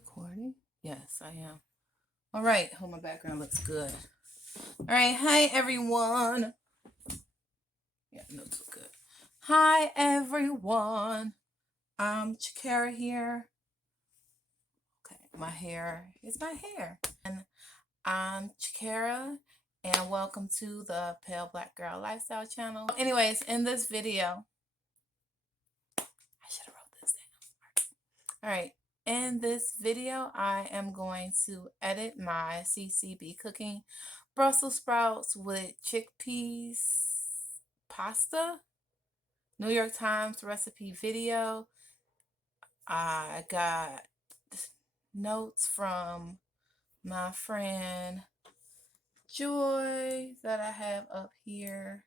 recording? Yes, I am. All right. Hope my background looks good. All right. Hi, everyone. Yeah, notes look good. Hi, everyone. I'm Chikara here. Okay, my hair is my hair. And I'm Chikara, and welcome to the Pale Black Girl Lifestyle channel. Anyways, in this video, I should have wrote this down. All right. In this video, I am going to edit my CCB cooking Brussels sprouts with chickpeas pasta. New York Times recipe video. I got notes from my friend Joy that I have up here.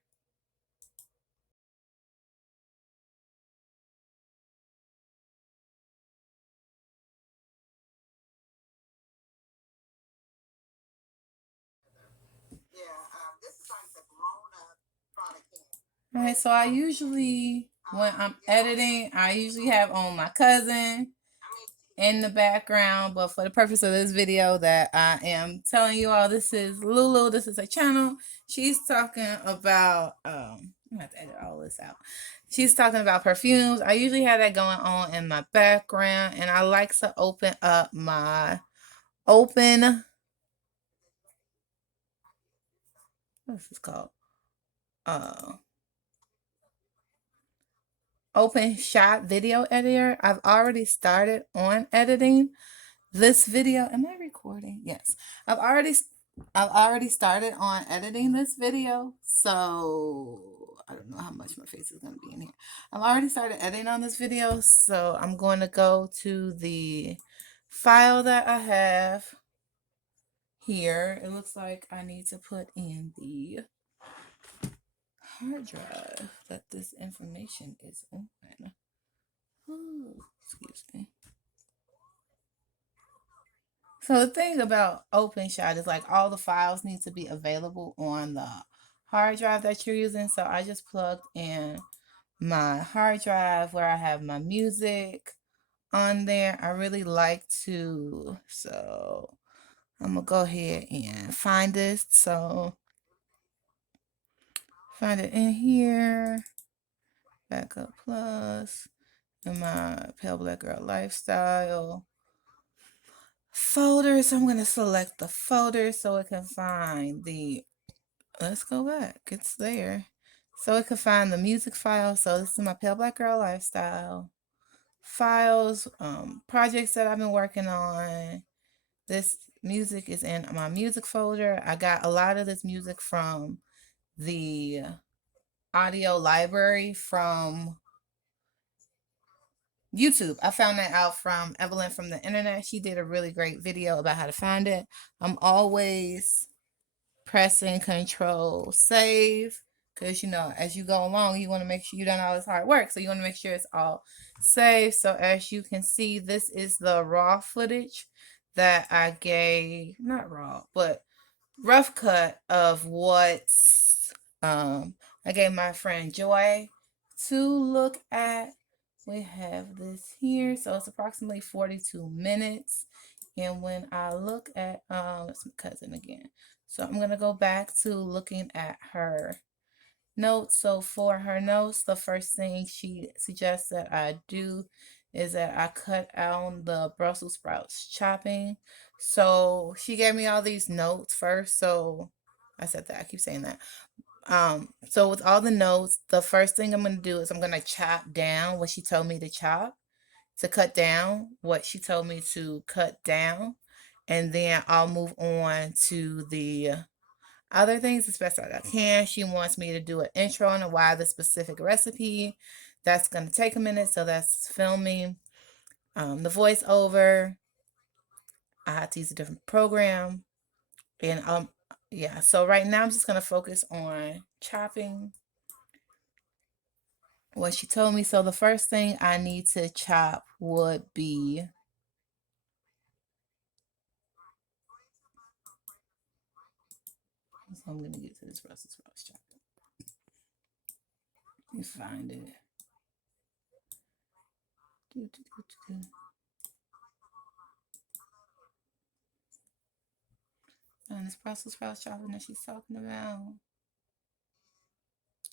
All right, so I usually, when I'm editing, I usually have on my cousin in the background, but for the purpose of this video that I am telling you all, this is Lulu. This is her channel. She's talking about, I'm gonna have to edit all this out. She's talking about perfumes. I usually have that going on in my background, and I like to open up my what's this called? Open Shot video editor. I've already started on editing this video. Am I recording? Yes. I've already started on editing this video. So I don't know how much my face is going to be in here. I've already started editing on this video. So I'm going to go to the file that I have here. It looks like I need to put in the hard drive that this information is on. Oh, excuse me. So the thing about OpenShot is like all the files need to be available on the hard drive that you're using. So I just plugged in my hard drive where I have my music on there. I really like to, so I'm gonna go ahead and find this. So find it in here, Backup Plus, in my Pale Black Girl Lifestyle folder. So I'm gonna select the folder so it can find the, let's go back, it's there. So it can find the music file. So this is my Pale Black Girl Lifestyle files, projects that I've been working on. This music is in my music folder. I got a lot of this music from the audio library from YouTube. I found that out from Evelyn from the internet. She did a really great video about how to find it. I'm always pressing Control Save because, you know, as you go along, you want to make sure you've done all this hard work. So you want to make sure it's all saved. So as you can see, this is the raw footage that I gave, not raw, but rough cut of what I gave my friend Joy to look at. We have this here. So it's approximately 42 minutes. And when I look at, it's my cousin again. So I'm going to go back to looking at her notes. So for her notes, the first thing she suggests that I do is that I cut out the Brussels sprouts chopping. So she gave me all these notes first. So I said that, I keep saying that. So with all the notes, the first thing I'm going to do is I'm going to chop down what she told me to chop, to cut down what she told me to cut down. And then I'll move on to the other things as best as I can. She wants me to do an intro on why the specific recipe. That's going to take a minute. So that's filming. The voiceover. I have to use a different program. And yeah, so right now I'm just going to focus on chopping what she told me. So the first thing I need to chop would be, so I'm going to get to this Brussels sprouts chopping. Let me find it. And this Brussels sprout chopping that she's talking about.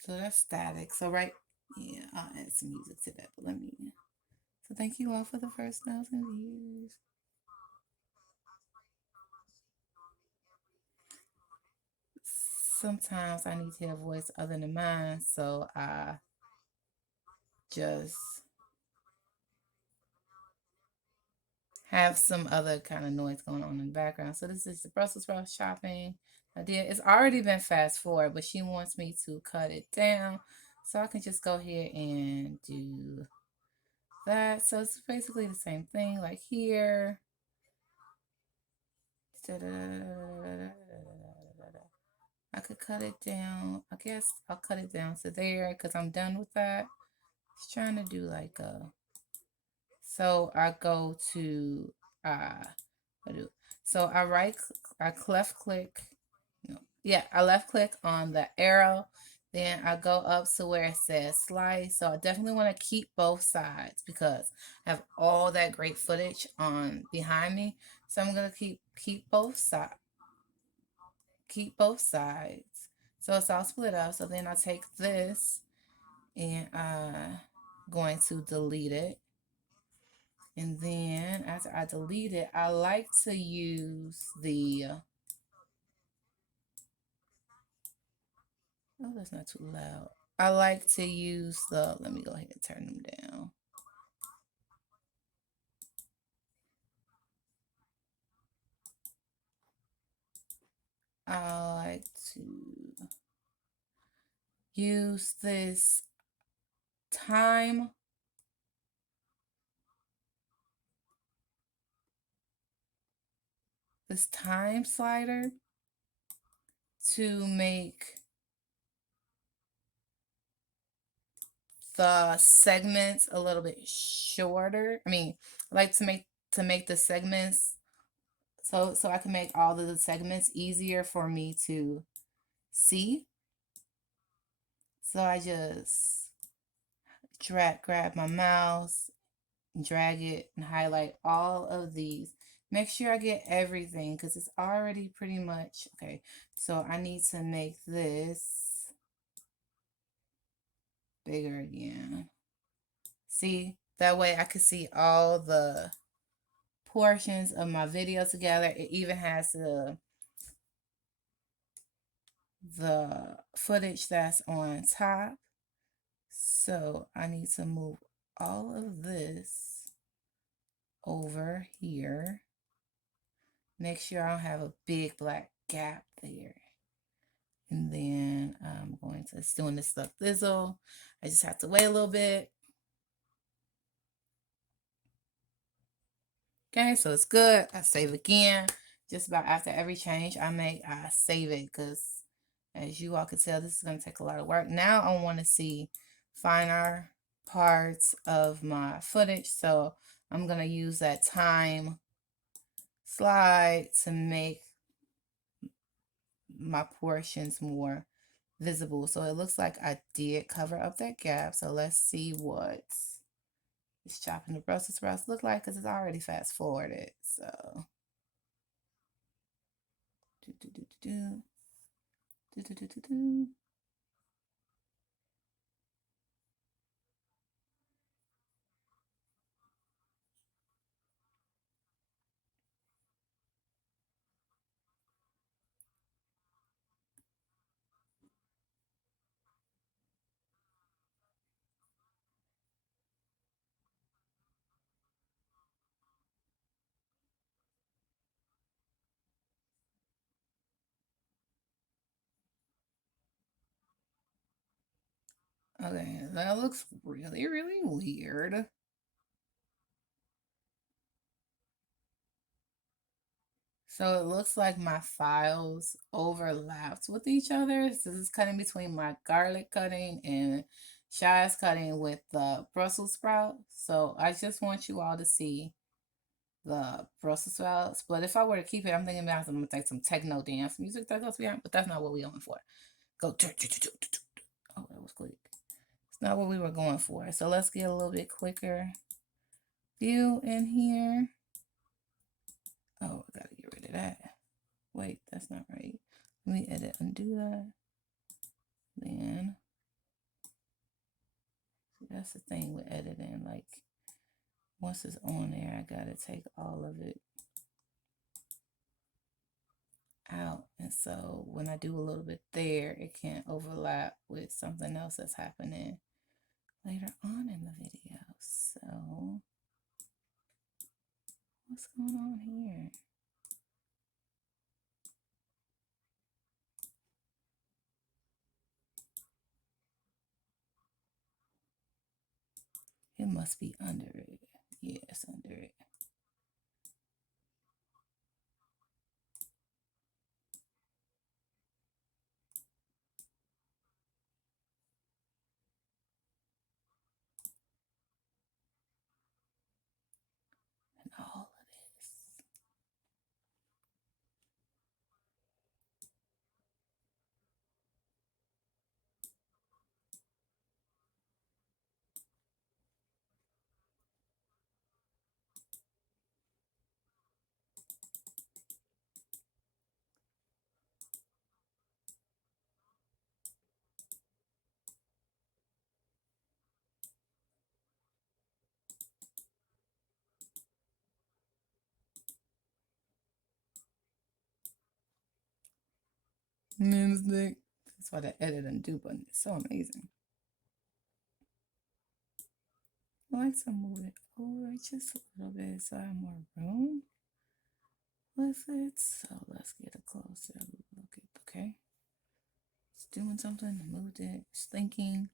So that's static. So right, yeah, I'll add some music to that. But let me. So thank you all for the first 1,000 views. Sometimes I need to hear a voice other than mine, so I just have some other kind of noise going on in the background. So this is the Brussels sprout shopping idea. It's already been fast forward, but she wants me to cut it down. So I can just go ahead and do that. So it's basically the same thing like here. I could cut it down. I guess I'll cut it down to there because I'm done with that. Just trying to do like a. So I go to I do. So I left click. No, yeah, I left click on the arrow. Then I go up to where it says slice. So I definitely want to keep both sides because I have all that great footage on behind me. So I'm gonna keep both sides. Keep both sides. So it's all split up. So then I take this and going to delete it. And then after I delete it, I like to use the, oh, that's not too loud. I like to use the, let me go ahead and turn them down. I like to use this time slider to make the segments a little bit shorter. I mean, I like to make the segments so I can make all of the segments easier for me to see. So I just grab my mouse, drag it, and highlight all of these. Make sure I get everything because it's already pretty much okay. So I need to make this bigger again. See, that way I can see all the portions of my video together. It even has the footage that's on top. So I need to move all of this over here. Make sure I don't have a big black gap there. And then I'm going to, it's doing this stuff thizzle. I just have to wait a little bit. Okay, so it's good. I save again. Just about after every change I make, I save it because as you all can tell, this is going to take a lot of work. Now I want to see finer parts of my footage. So I'm going to use that time slide to make my portions more visible. So it looks like I did cover up that gap. So let's see what this chopping the Brussels sprouts look like because it's already fast forwarded. So do, do, do, do, do, do, do, do, do. Okay, that looks really, really weird. So it looks like my files overlapped with each other. So this is cutting between my garlic cutting and Shy's cutting with the Brussels sprout. So I just want you all to see the Brussels sprouts. But if I were to keep it, I'm thinking about I'm gonna take some techno dance music that goes behind, but that's not what we're going for. Go. Oh, that was quick. It's not what we were going for. So let's get a little bit quicker view in here. Oh, I gotta get rid of that. Wait, that's Let me edit, undo that. Then, that's the thing with editing. Like, once it's on there, I gotta take all of it out. And so when I do a little bit there, it can't overlap with something else that's happening later on in the video. So, what's going on here? It must be under it. Yeah, it's under it. And all of this. That's why the edit and do button is so amazing. I like to move it over just a little bit so I have more room with it. So let's get a closer look at, okay? It's doing something, moved it, it's thinking.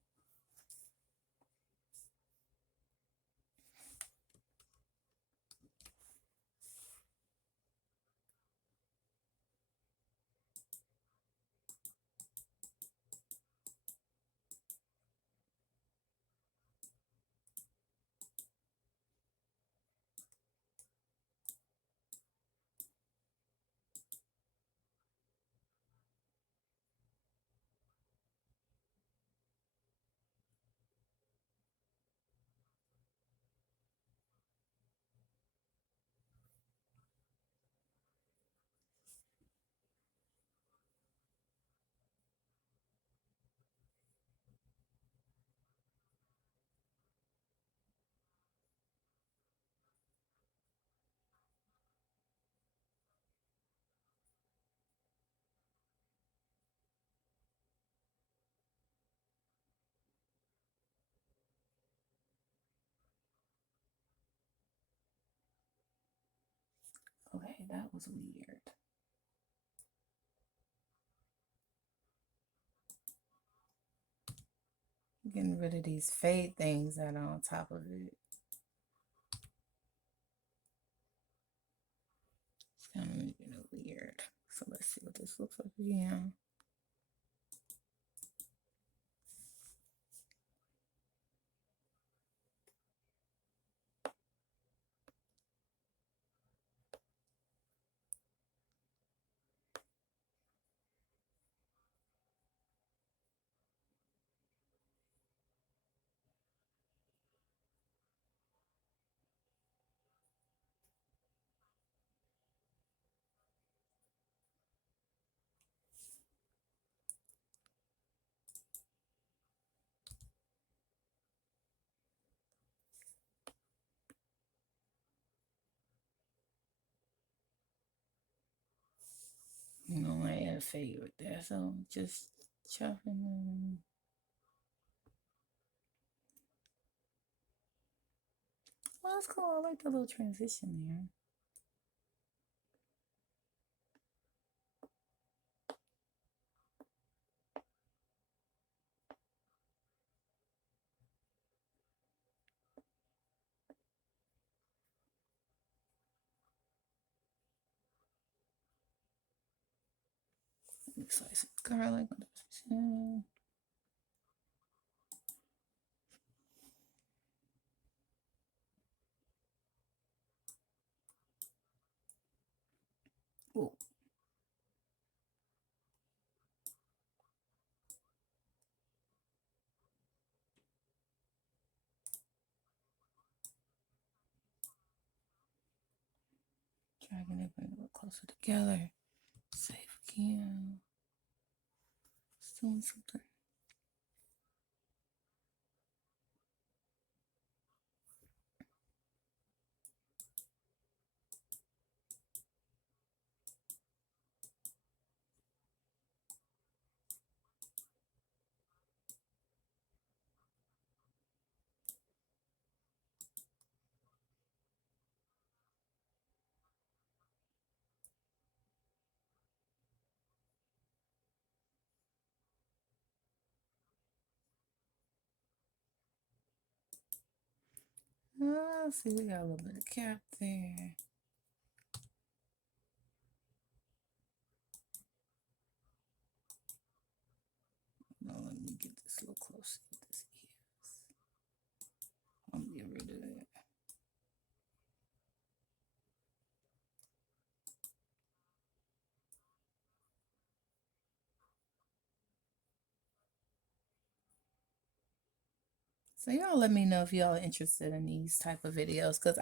Okay, that was weird. Getting rid of these fade things that are on top of it. It's kind of making it weird. So let's see what this looks like again. You know, I had a fade right there, so just chopping them. Well, that's cool. I like the little transition there. Slice of garlic. Oh. Dragging it, bring it a little closer together. Save again. doing something. See, we got a little bit of cap there. No, let me get this a little closer. This is. I'm gonna get rid of that. So y'all let me know if y'all are interested in these type of videos, because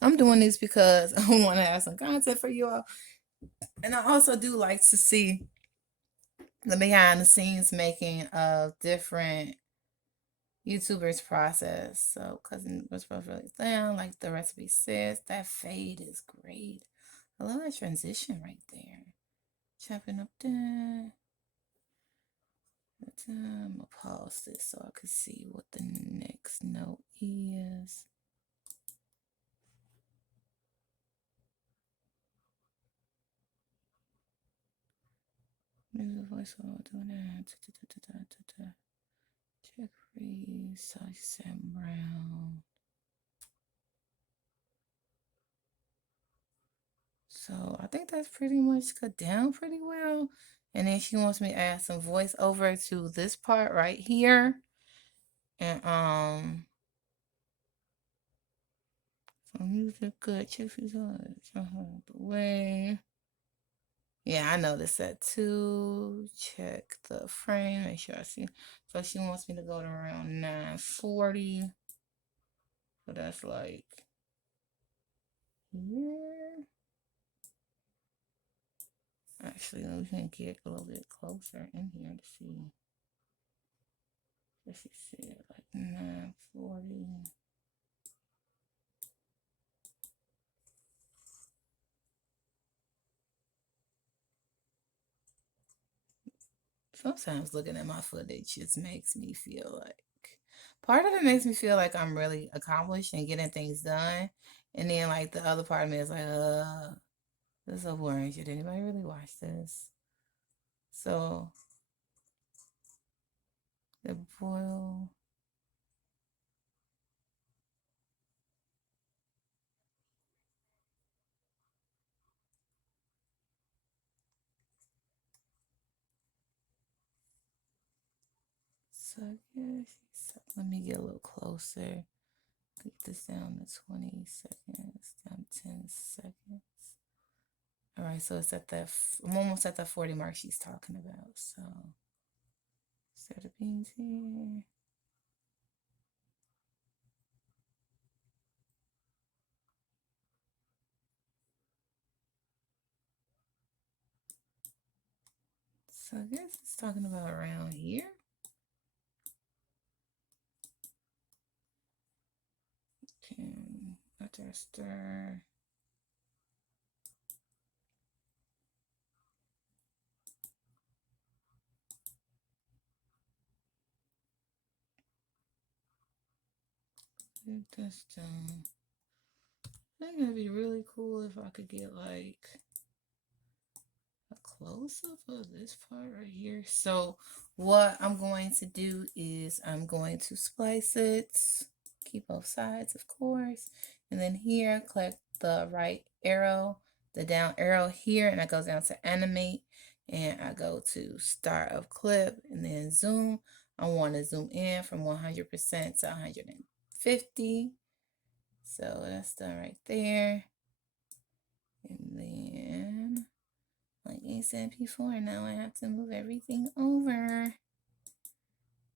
I'm doing these because I want to have some content for y'all, and I also do like to see the behind the scenes making of different YouTubers process. So cousin was supposed to really down like the recipe says. That fade is great. I love that transition right there. Chopping up there. I'm gonna pause this so I can see what the next note is. Maybe the voice while doing that. Check freeze, Sam Brown. So I think that's pretty much cut down pretty well. And then she wants me to add some voiceover to this part right here. And so music good. Check these the way. Yeah, I noticed that too. Check the frame. Make sure I see. So she wants me to go to around 940. So that's like here. Actually, we can get a little bit closer in here to see. Let's see, like 940. Sometimes looking at my footage just makes me feel like, part of it makes me feel like I'm really accomplished and getting things done. And then like the other part of me is like, this is so boring. Should anybody really watch this? So the boil. So I guess let me get a little closer. Get this down to 20 seconds, down 10 seconds. All right, so it's at that, I'm almost at that 40 mark she's talking about. So set the beans here. So I guess it's talking about around here. After I stir. Get this done. I think it'd be really cool if I could get like a close-up of this part right here. So what I'm going to do is I'm going to splice it, keep both sides of course, and then here click the right arrow, the down arrow here, and that goes down to animate, and I go to start of clip and then zoom. I want to zoom in from 100% to 150. So that's done right there. And then, like I said before, now I have to move everything over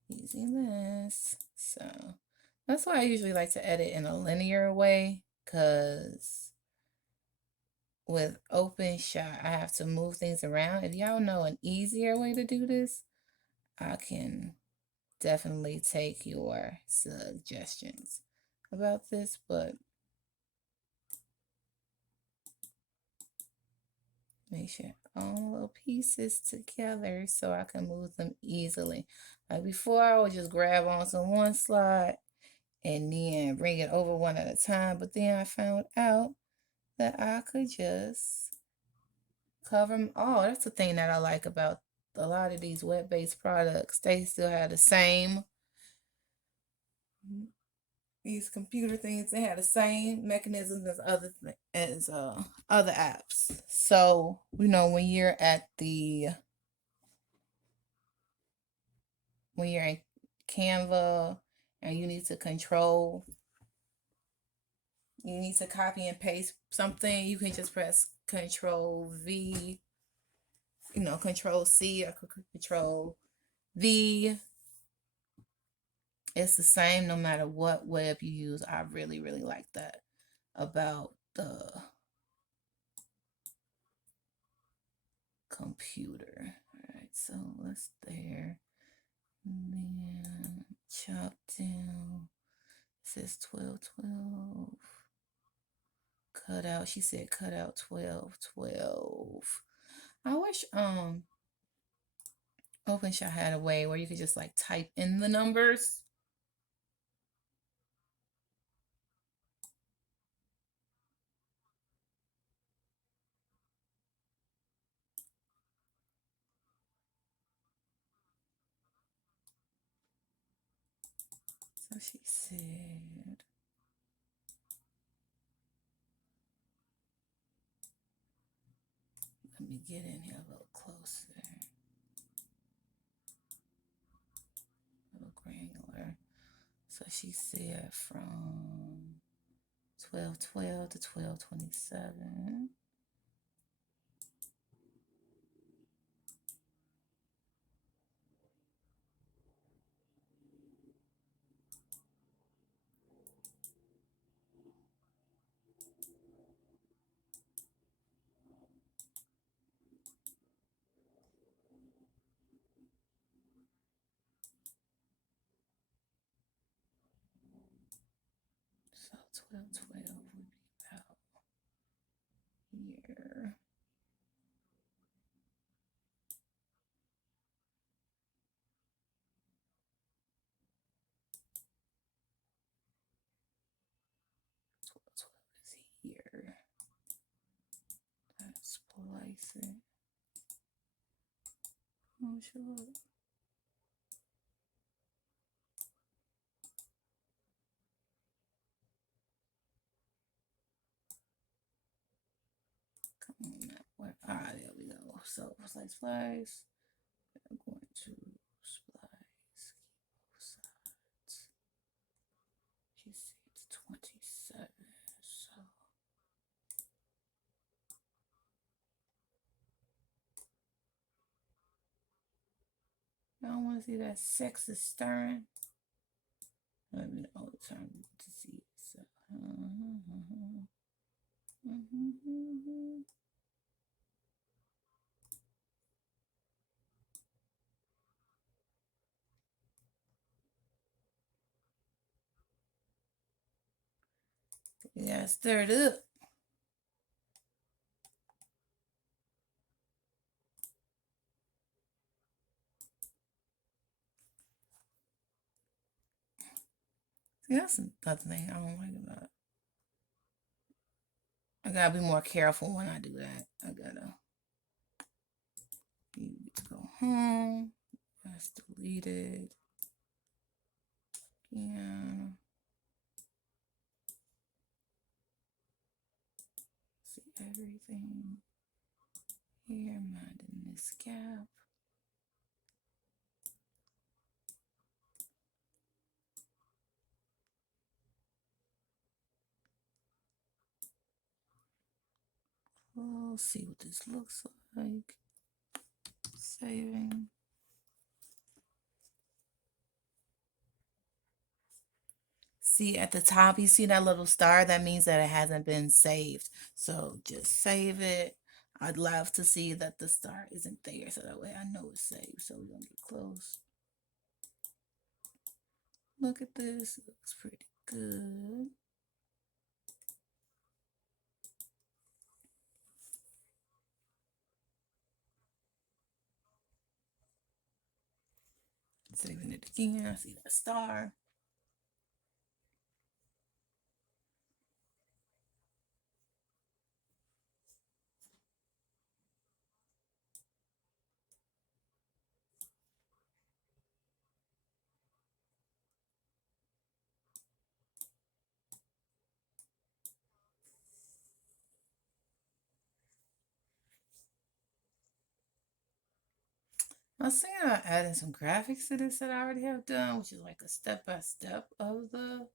using this. So that's why I usually like to edit in a linear way, because with open shot, I have to move things around. If y'all know an easier way to do this, I can definitely take your suggestions about this, but make sure all little pieces together so I can move them easily. Like before, I would just grab onto one slide and then bring it over one at a time, but then I found out that I could just cover them all. That's the thing that I like about a lot of these web-based products. They still have the same, these computer things, they have the same mechanisms as other apps. So, when you're at the when you're in Canva and you need to copy and paste something, you can just press Control V, Control C or Control V. It's the same no matter what web you use. I really, really like that about the computer. All right, so let's there. And then chop down. It says 12, 12. Cut out. She said cut out 12, 12. I wish OpenShot had a way where you could just like type in the numbers. So she said, let me get in here a little closer. A little granular. So she said from 12:12 to 12:27. So 12:12 would be about here. Is here. Let's splice it. Oh, sure. Come on now. Where? There we go. So slice. I'm going to splice both sides. She said it's 27. So I don't want to see that sexist stirring. Let me know the time to see. So, yeah, stir it up. See, that's another thing I don't like about it. I gotta be more careful when I do that. I gotta. You need to go home. That's deleted. Yeah. See everything here. Minding this gap. We'll see what this looks like. Saving. See at the top, you see that little star? That means that it hasn't been saved. So just save it. I'd love to see that the star isn't there, so that way I know it's safe. So we're gonna get close. Look at this, it looks pretty good. Saving it again, I see that star. I was thinking about adding some graphics to this that I already have done, which is like a step-by-step of the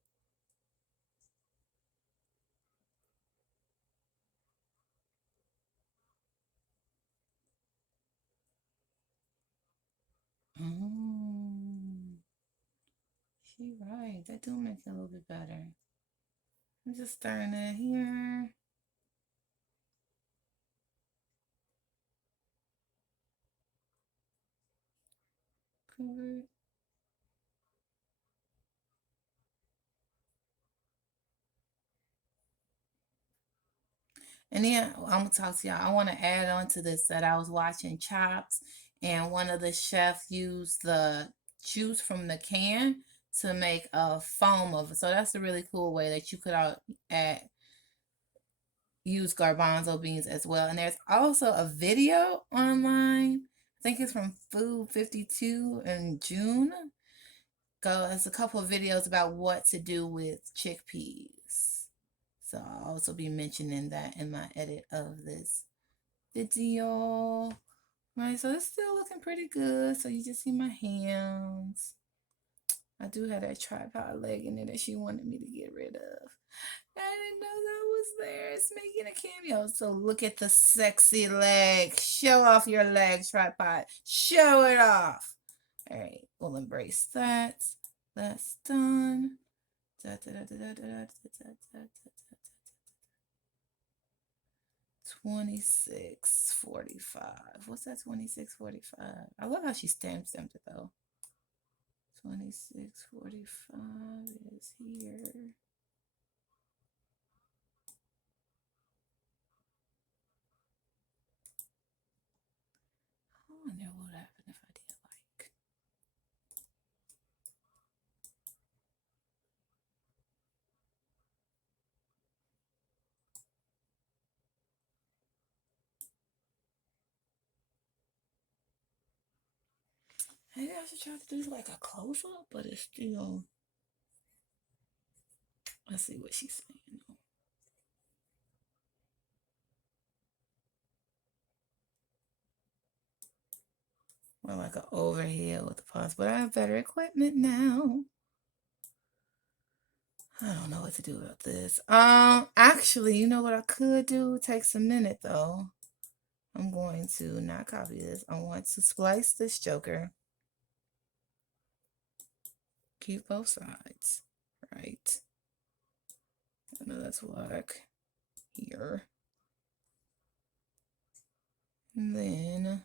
she right. That do make it a little bit better. I'm just starting it here. Cover. And then I'm gonna talk to y'all. I want to add on to this that I was watching Chops, and one of the chefs used the juice from the can to make a foam of it. So that's a really cool way that you could add use garbanzo beans as well. And there's also a video online. I think it's from Food 52 in June. There's a couple of videos about what to do with chickpeas. So I'll also be mentioning that in my edit of this video. Right, so it's still looking pretty good. So you just see my hands. I do have that tripod leg in there that she wanted me to get rid of. I didn't know that was there. It's making a cameo. So look at the sexy leg. Show off your leg, tripod. Show it off. All right, we'll embrace that. That's done. 26:45. What's that? 26:45. I love how she stamped it though. 26:45 is here. I wonder what would happen if I did like. Maybe I should try to do like a close up, but it's still. Let's see what she's saying. More like an overhead with the pause, but I have better equipment now. I don't know what to do about this. Actually, you know what I could do? It takes a minute though. I'm going to not copy this. I want to splice this joker. Keep both sides. Right. I know that's like here. And then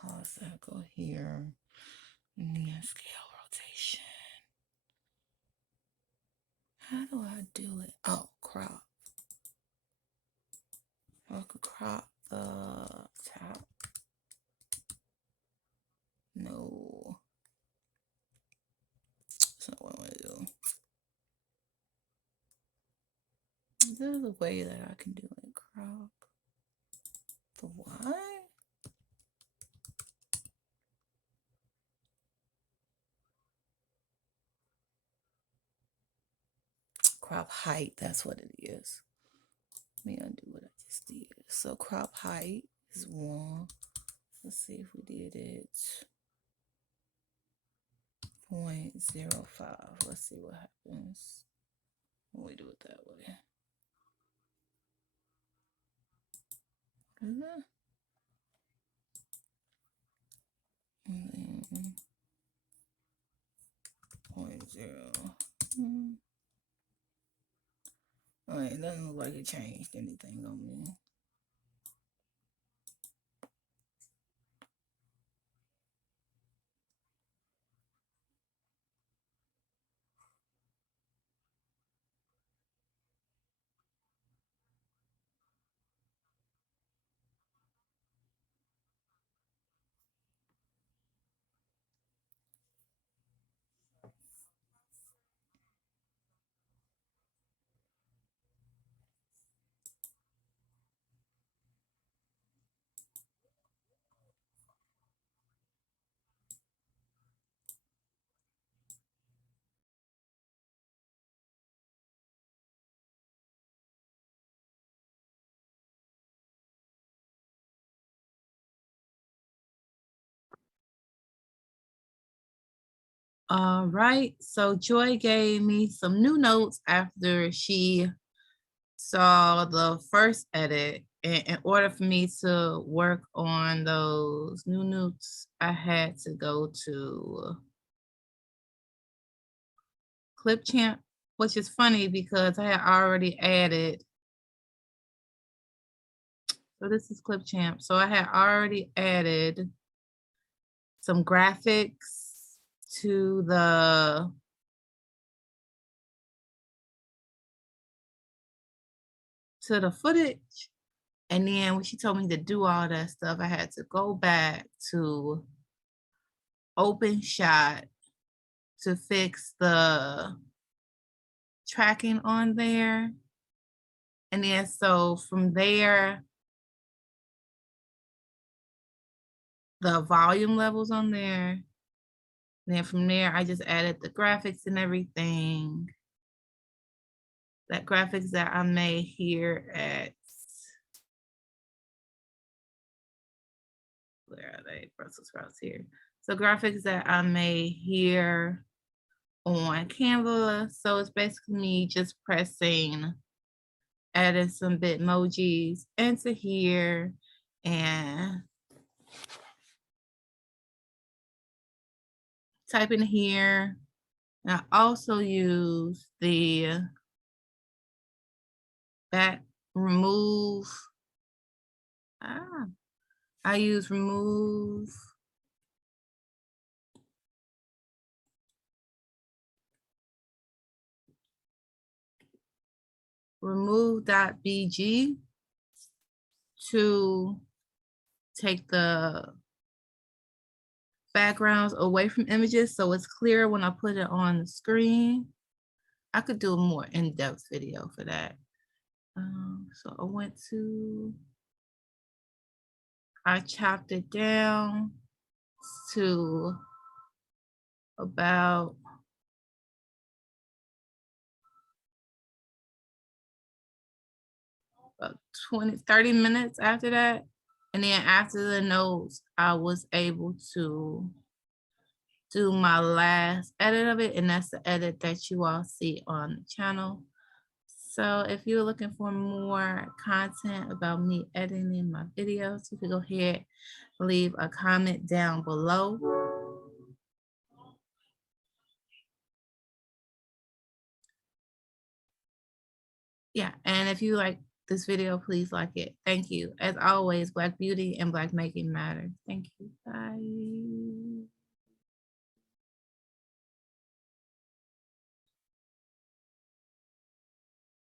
pause that, go here. And then scale rotation. How do I do it? Oh, crop. I could crop the top. No. That's not what I want to do. There's a way that I can do it. Crop the Y. Crop height, that's what it is. Let me undo what I just did. So crop height is 1. Let's see if we did it 0.05. Let's see what happens. when we do it that way. And then 0.0. All right, it doesn't look like it changed anything on me. All right, so Joy gave me some new notes after she saw the first edit. And in order for me to work on those new notes, I had to go to Clipchamp, which is funny because I had already added. So this is Clipchamp. So I had already added some graphics to the footage. And then when she told me to do all that stuff, I had to go back to OpenShot to fix the tracking on there. And then so from there, the volume levels on there. And then from there, I just added the graphics and everything. That graphics that I made here at, where are they? Brussels sprouts here. So graphics that I made here on Canva. So it's basically me just pressing, adding some Bitmojis into here and typing here. And I also use the back remove. I use remove remove.bg to take the backgrounds away from images so it's clear when I put it on the screen. I could do a more in-depth video for that. So I went to, I chopped it down to about 30 minutes after that. And then after the notes, I was able to do my last edit of it. And that's the edit that you all see on the channel. So if you're looking for more content about me editing my videos, you can go ahead and leave a comment down below. Yeah, and if you like this video, please like it. Thank you. As always, Black beauty and Black making matter. Thank you. Bye.